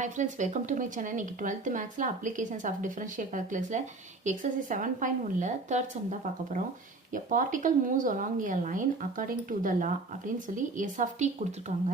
Hi friends, welcome to my channel. இன்னைக்கு 12th மேக்ஸ்ல applications of differential calculusல exercise 7.1ல third sum தான் பார்க்க போறோம். A particle moves along a line according to the law அப்படின்னு சொல்லி s of t கொடுத்திருக்காங்க.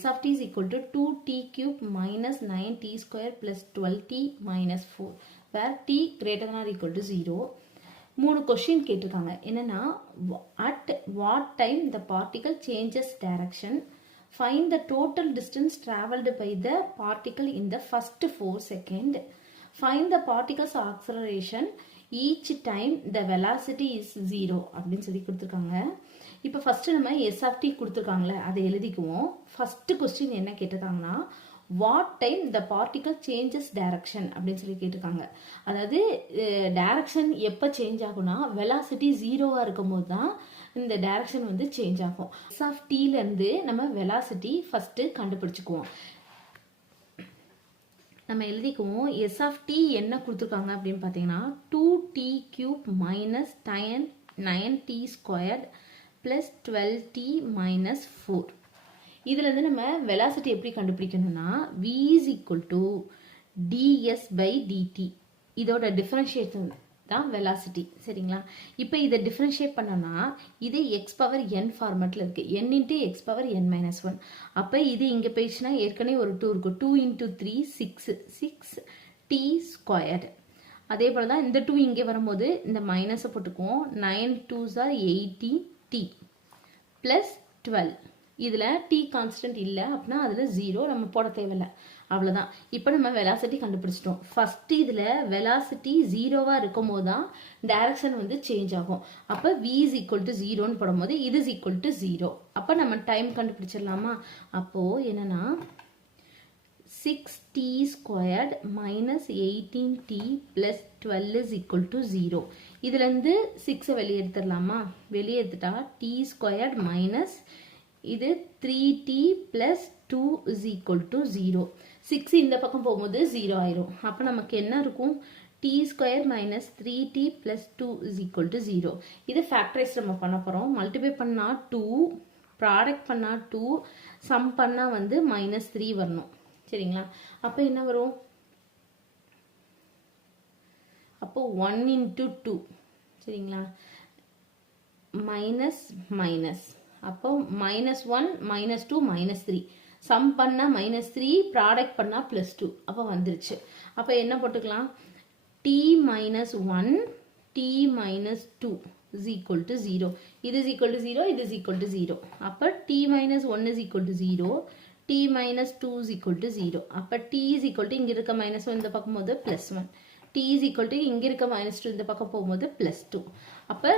s of t is equal to 2t cube minus 9t square plus 12t minus 4 where t greater than or equal to 0. மூணு question கேட்டிருக்காங்க. என்னன்னா at what time the particle changes direction, find the total distance traveled by the particle in the first 4 seconds, find the particle's acceleration each time the velocity is 0 அப்படின்னு சொல்லி கொடுத்துருக்காங்க. இப்போ first நம்ம s of t கொடுத்துருக்காங்களே அதை எழுதிக்குவோம். First question என்ன கேட்டிருக்காங்கன்னா what time the particle changes direction அப்படின்னு சொல்லி கேட்டிருக்காங்க. அதாவது டைரக்ஷன் எப்போ சேஞ்ச் ஆகும்னா வெலாசிட்டி ஜீரோவாக இருக்கும் போது தான் இந்த டைரக்ஷன் வந்து சேஞ்ச் ஆகும். எஸ் ஆஃப் டீலேருந்து நம்ம வெலாசிட்டி ஃபஸ்ட்டு கண்டுபிடிச்சிக்குவோம். நம்ம எழுதிக்குவோம். எஸ் ஆஃப் டி என்ன கொடுத்துருக்காங்க அப்படின்னு பார்த்தீங்கன்னா 2t cube minus 9t squared plus 12t minus 4. இதுல இருந்து நம்ம வெலாசிட்டி எப்படி கண்டுபிடிக்கணும்னா v is equal to ds by dt. இதோட டிஃபரன்ஷியேஷன் தான் வெலாசிட்டி. சரிங்களா? இப்போ இதை டிஃபரன்ஷியேட் பண்ணோம்னா இது x பவர் n ஃபார்மேட்டில் இருக்கு. n into X power n minus 1. அப்போ இது இங்கே போயிடுச்சுன்னா ஏற்கனவே ஒரு 2 இருக்கும். 2 இன்ட்டு 3 6 t ஸ்கொயர்டு. அதே போல் தான் இந்த 2 இங்கே வரும்போது இந்த மைனஸை போட்டுக்குவோம். 9 2s are 18t ப்ளஸ் 12. இதில் t கான்ஸ்டன்ட் இல்லை அப்படின்னா அதில் 0 நம்ம போட தேவையில்லை. அவ்வளோதான். இப்போ நம்ம வெலாசிட்டி கண்டுபிடிச்சிட்டோம். ஃபர்ஸ்ட் இதில் வெலாசிட்டி ஜீரோவாக இருக்கும் போது தான் டைரக்ஷன் வந்து சேஞ்ச் ஆகும். அப்போ v is equal to 0ன்னு போடும்போது இது is equal to 0. அப்போ நம்ம டைம் கண்டுபிடிச்சிடலாமா? அப்போது என்னன்னா 6t squared minus 18t plus 12 is equal to 0. இதுலேருந்து 6 வெளியே எடுத்துடலாமா? வெளியே எடுத்துட்டா t squared minus இது 3t plus 2 is equal to 0. 6 இந்த பக்கம் போகும்போது 0 ஆயிரும். அப்போ நமக்கு என்ன இருக்கும்? t square minus 3t plus 2 is equal to 0. இது ஃபேக்டரைஸ் நம்ம பண்ண போகிறோம். மல்டிப்ளை பண்ணால் 2, ப்ராடக்ட் பண்ணால் 2, சம் பண்ணால் வந்து minus 3 வரணும். சரிங்களா? அப்போ என்ன வரும்? அப்போ 1 into 2. சரிங்களா? Minus minus. அப்போ -1 -2 -3 சம் பண்ணா -3 ப்ராடக்ட் பண்ணா +2. அப்போ வந்துருச்சு. அப்போ என்ன போட்டுக்கலாம்? t minus 1 t minus 2 is equal to 0. இது is equal to 0, இது is equal to 0. அப்போ t minus 1 is equal to 0, t minus 2 is equal to 0. அப்போ t is equal to இங்க இருக்க -1 இந்த பக்கம் போது +1, t is equal to இங்க இருக்க -2 இந்த பக்கம் போகும்போது +2. அப்போ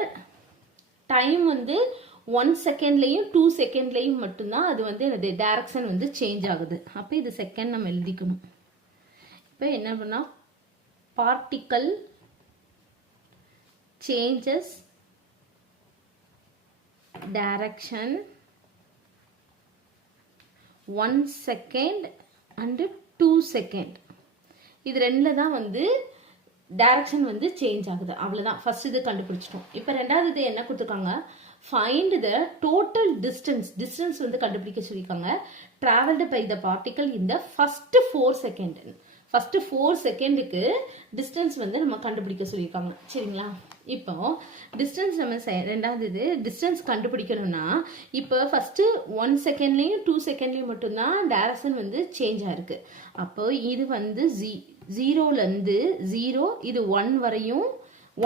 டைம் வந்து 1 செகண்ட்லையும் 2 செகண்ட்லையும் மட்டும்தான் அது வந்து என்னது டைரக்ஷன் வந்து சேஞ்ச் ஆகுது. அப்போ இது செகண்ட் நம்ம எழுதிக்கணும். இப்போ என்ன பண்ணா particle changes direction 1 second and 2 second. இது ரெண்டுல தான் வந்து டைரக்ஷன் வந்து சேஞ்ச் ஆகுது. அவ்வளோதான். ஃபர்ஸ்ட் இது கண்டுபிடிச்சிட்டோம். இப்போ ரெண்டாவது இது என்ன கொடுத்துருக்காங்க? ஃபைண்ட் த டோட்டல் டிஸ்டன்ஸ் வந்து கண்டுபிடிக்க சொல்லியிருக்காங்க. டிராவல்டு பை த பார்ட்டிக்கல் இந்த ஃபர்ஸ்ட் 4 செகண்ட். ஃபர்ஸ்ட் 4 செகண்டுக்கு டிஸ்டன்ஸ் வந்து நம்ம கண்டுபிடிக்க சொல்லியிருக்காங்க. சரிங்களா? இப்போ டிஸ்டன்ஸ் நம்ம ரெண்டாவது இது டிஸ்டன்ஸ் கண்டுபிடிக்கணும்னா இப்போ ஃபர்ஸ்ட் 1 செகண்ட்லையும் 2 செகண்ட்லையும் மட்டும்தான் டைரக்ஷன் வந்து சேஞ்ச் ஆயிருக்கு. அப்போ இது வந்து 0லேருந்து 0 இது 1 வரையும்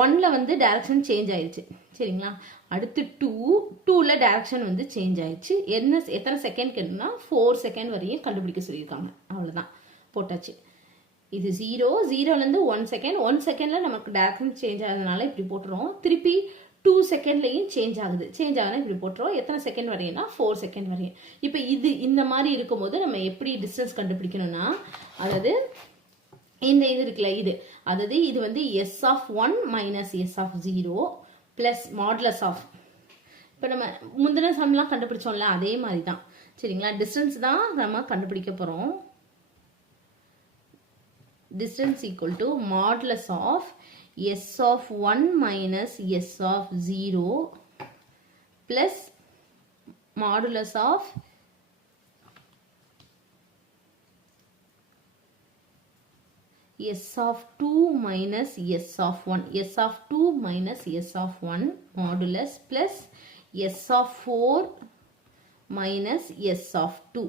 1ல வந்து டைரக்ஷன் சேஞ்ச் ஆயிடுச்சு. சரிங்களா? அடுத்து 2ல டைரக்ஷன் வந்து சேஞ்ச் ஆயிடுச்சு. எத்தனை செகண்ட் கேட்டோம்னா 4 செகண்ட் வரையும் கண்டுபிடிக்க சொல்லியிருக்காங்க. அவ்வளோதான், போட்டாச்சு. இது 0லேருந்து 1 செகண்ட், 1 செகண்ட்ல நமக்கு டைரக்ஷன் சேஞ்ச் ஆகுதுனால இப்படி போட்டுரும். திருப்பி 2 செகண்ட்லையும் சேஞ்ச் ஆகுது. சேஞ்ச் ஆகுதுன்னா இப்படி போட்டுரும். எத்தனை செகண்ட் வரையும்னா 4 செகண்ட் வரையும். இப்போ இது இந்த மாதிரி இருக்கும்போது நம்ம எப்படி டிஸ்டன்ஸ் கண்டுபிடிக்கணும்னா அதாவது இந்த இது இருக்குல்ல இது, அதாவது இது வந்து s of 1 minus s of 0 plus modulus of. இப்போ நம்ம முந்தின சம்லாம் கண்டுபிடிச்சோம்ல அதே மாதிரி தான். சரிங்களா? டிஸ்டன்ஸ் தான் நம்ம கண்டுபிடிக்க போகிறோம். Distance equal to modulus of s of 1 minus s of 0 plus modulus of s of 2 minus s of 1, s of 2 minus s of 1 modulus plus s of 4 minus s of 2.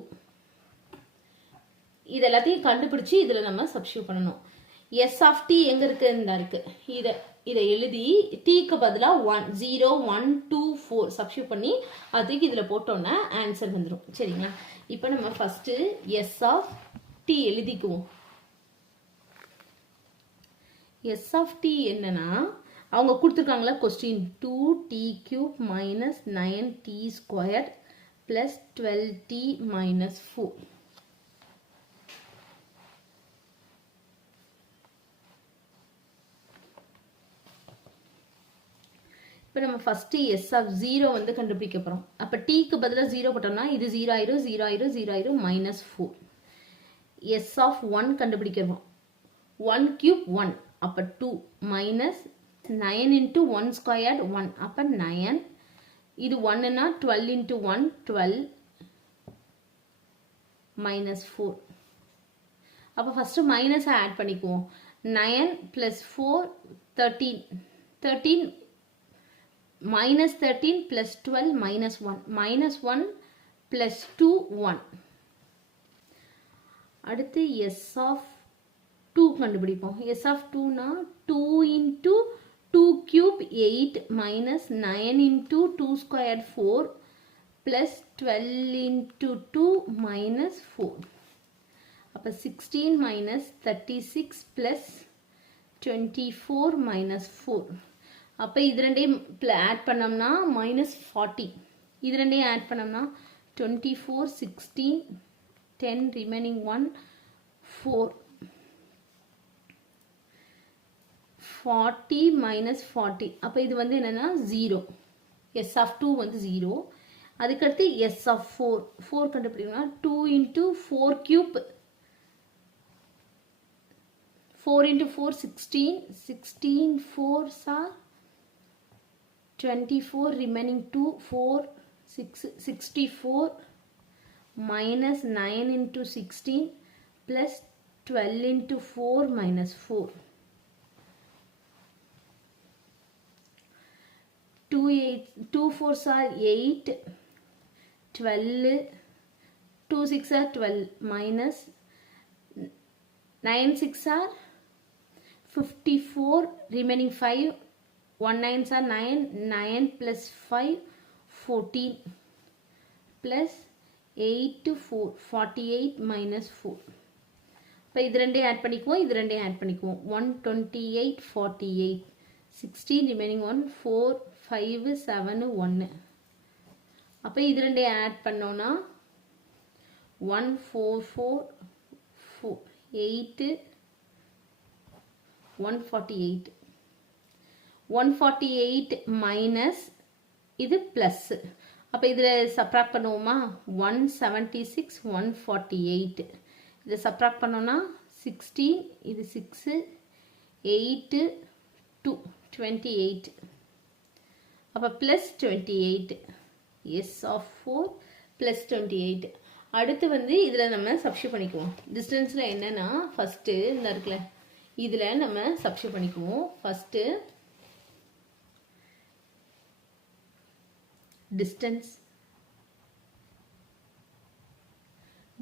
இது எல்லாத்தையும் கண்டுபிடிச்சு இதுல நம்ம substitute பண்ணணும். s of t எங்க இருக்கு? இந்த இருக்கு. இதை எழுதி tக்கு பதிலா 1 0 1 2 4 சப்ஸ்டிட்யூட் பண்ணி அதுக்கு இதுல போட்டோம்னா ஆன்சர் வந்துடும். சரிங்களா? இப்போ நம்ம first s of t எழுதிக்குவோம். s of t என்னன்னா அவங்க கொடுத்துருக்காங்களா question 2t cube minus 9t squared plus 12t minus 4. இப்போ நம்ம ஃபர்ஸ்ட் s of 0 வந்து கண்டுபிடிக்க போறோம். அப்ப t க்கு பதிலா 0 போட்டோம்னா இது 0 ஆயிரும் 0 ஆயிரும் 0 ஆயிரும் minus 4. s of 1 கண்டுபிடிக்கிறோம். 1 cube 1 அப்ப 2 minus 9 into 1 squared 1 அப்ப 9. இது 1 னா 12 into 1 12 minus 4. அப்ப ஃபர்ஸ்ட் மைனஸ் ஆட் பண்ணிக்குவோம். 9 plus 4 13 13 minus 13 plus 12 minus 1 minus 1 plus 2 1. அடுத்து s of 2 கண்டுபிடிப்போம். s of 2 னா 2 into 2 cube 8 minus 9 into 2 squared 4 plus 12 into 2 minus 4. அப்ப 16 minus 36 plus 24 minus 4. அப்ப இது ரெண்டையும் ஆட் பண்ணோம்னா minus 40. இது ரெண்டையும் ஆட் பண்ணோம்னா 24 16 10 remaining 1 4 40 minus 40. அப்ப இது வந்து என்னன்னா 0. s of 2 வந்து 0. அதுக்கடுத்து s of 4 4 கண்டுபிடிக்கணும்னா 2 into 4 cube 4 into 4 16 16 4s are 24 remaining 2 4 6 64 minus 9 into 16 plus 12 into 4 minus 4. 2 4s are 8 12 2 6 are 12 minus 9 6 are 54 remaining 5 1 9s are 9 9 plus 5 14 plus 8 to 4 48 minus 4. இப்போ இது ரெண்டையும் ஆட் பண்ணிக்குவோம். இது ரெண்டையும் ஆட் பண்ணிக்குவோம். 128 48 16 remaining 1 4 5 7 1. அப்போ இது ரெண்டையும் ஆட் பண்ணோம்னா 1 4 4 8 148 148 minus இது plus. அப்ப இதுல சப்ராக்ட் பண்ணுவோமா 176 148. இதை சப்ராக்ட் பண்ணோம்னா 16 இது 6 8 2 28. அப்ப plus 28 s of 4 plus 28. அடுத்து வந்து இதுல நம்ம சப்ஸ்டிட்யூட் பண்ணிக்குவோம். டிஸ்டன்ஸ்ல என்னன்னா ஃபர்ஸ்ட் இந்த இருக்குல இதுல நம்ம சப்ஸ்டிட்யூட் பண்ணிக்குவோம். First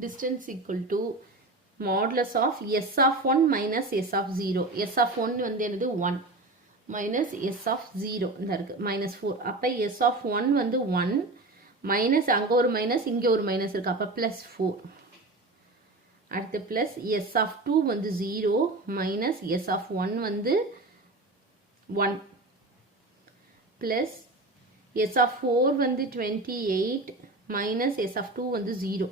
distance equal to modulus of s of 1 minus s of 0. s of 1 வந்து என்னது 1 minus s of 0 இந்த இருக்கு minus 4. அப்ப s of 1 வந்து 1 minus அங்க ஒரு மைனஸ் இங்க ஒரு மைனஸ் இருக்கு அப்ப plus 4. அடுத்து plus s of 2 வந்து 0 minus s of 1 வந்து 1 plus s of 4 வந்து 28 minus s of 2 வந்து 0.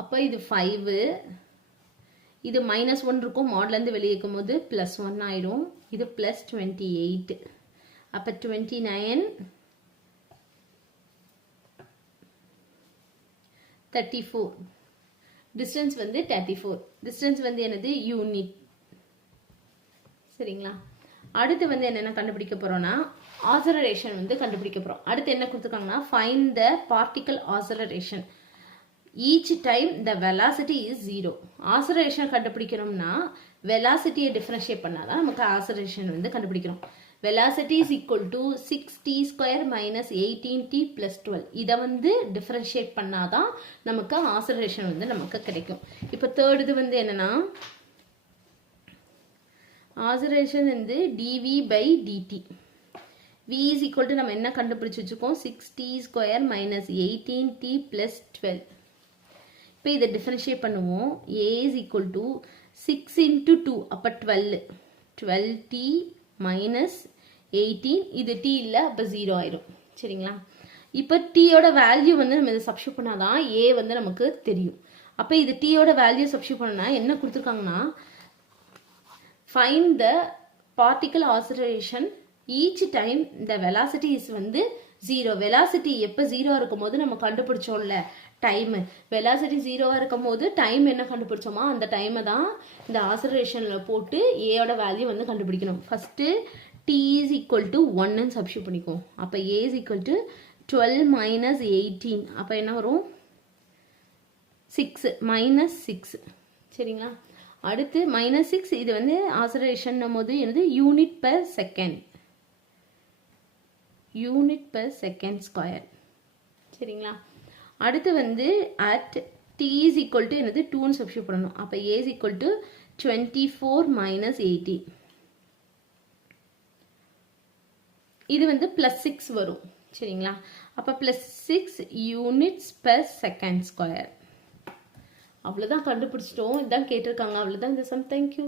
அப்ப இது 5 இது minus 1 இருக்கும் மாடுல இருந்து வெளியே இருக்கும்போது plus 1 ஆயிடும். இது plus 28. அப்ப 29 34. distance வந்து 34. distance வந்து என்னது யூனிட். சரிங்களா? அடுத்து வந்து என்னென்ன கண்டுபிடிக்க போறோம்னா ஆசலரேஷன் வந்து கண்டுபிடிக்க போறோம். அடுத்து என்ன கொடுத்துருக்காங்கன்னா find the particle acceleration. Each time the velocity is 0. Acceleration கண்டுபிடிக்கணும்னா வெலாசிட்டியை டிஃபரன்ஷியேட் பண்ணாதான் நமக்கு ஆசரேஷன் வந்து கண்டுபிடிக்கணும். Velocity is equal to 6t² minus 18t plus 12. இதை வந்து டிஃபரன்ஷியேட் பண்ணாதான் நமக்கு ஆசரேஷன் வந்து நமக்கு கிடைக்கும். இப்போ தேர்ட் இது வந்து என்னன்னா ஆசரேஷன் வந்து dv by dt. v is equal to நம்ம என்ன கண்டுபிடிச்சு வச்சுக்கோம் 6t² மைனஸ் 18t பிளஸ் 12. இப்போ இதை டிஃபரன்ஷியேட் பண்ணுவோம். a is equal to 6 into 2 அப்போ 12t மைனஸ் 18. இது t இல்லை அப்போ 0 ஆயிரும். சரிங்களா? இப்போ டீயோட வேல்யூ வந்து நம்ம இதை சப்ஸ்டியூட் பண்ணாதான் a வந்து நமக்கு தெரியும். அப்போ இது டீயோட வேல்யூ சப்ஸ்டியூட் பண்ணனா என்ன கொடுத்துருக்காங்கன்னா find the particle oscillation each time the velocity is வந்து 0. velocity எப்போ 0 இருக்கும் போது நம்ம கண்டுபிடிச்சோம்ல டைம், வெலாசிட்டி 0 இருக்கும் போது டைம் என்ன கண்டுபிடிச்சோமா அந்த டைமை தான் இந்த ஆசரேஷனில் போட்டு ஏயோட வேல்யூ வந்து கண்டுபிடிக்கணும். First t is equal to 1ன்னு சப்ஸ்டியூட் பண்ணிக்குவோம். அப்போ a is equal to 12 minus 18. அப்போ என்ன வரும் 6 மைனஸ் 6. சரிங்களா? அடுத்து மைனஸ் 6. இது வந்து ஆசரேஷன் போது என்னது unit per second, unit per second square. சரிங்களா? அடுத்து வந்து at t is equal to என்னது 2ன்னு சப்ஸ்டியூட் பண்ணணும். அப்போ a is equal to 24 minus 80. இது வந்து பிளஸ் 6 வரும். சரிங்களா? அப்போ plus 6 units per second square. அவ்வளோதான் கண்டுபிடிச்சிட்டோம். இதுதான் கேட்டிருக்காங்க. அவ்வளோதான் இந்த சம். தேங்க்யூ.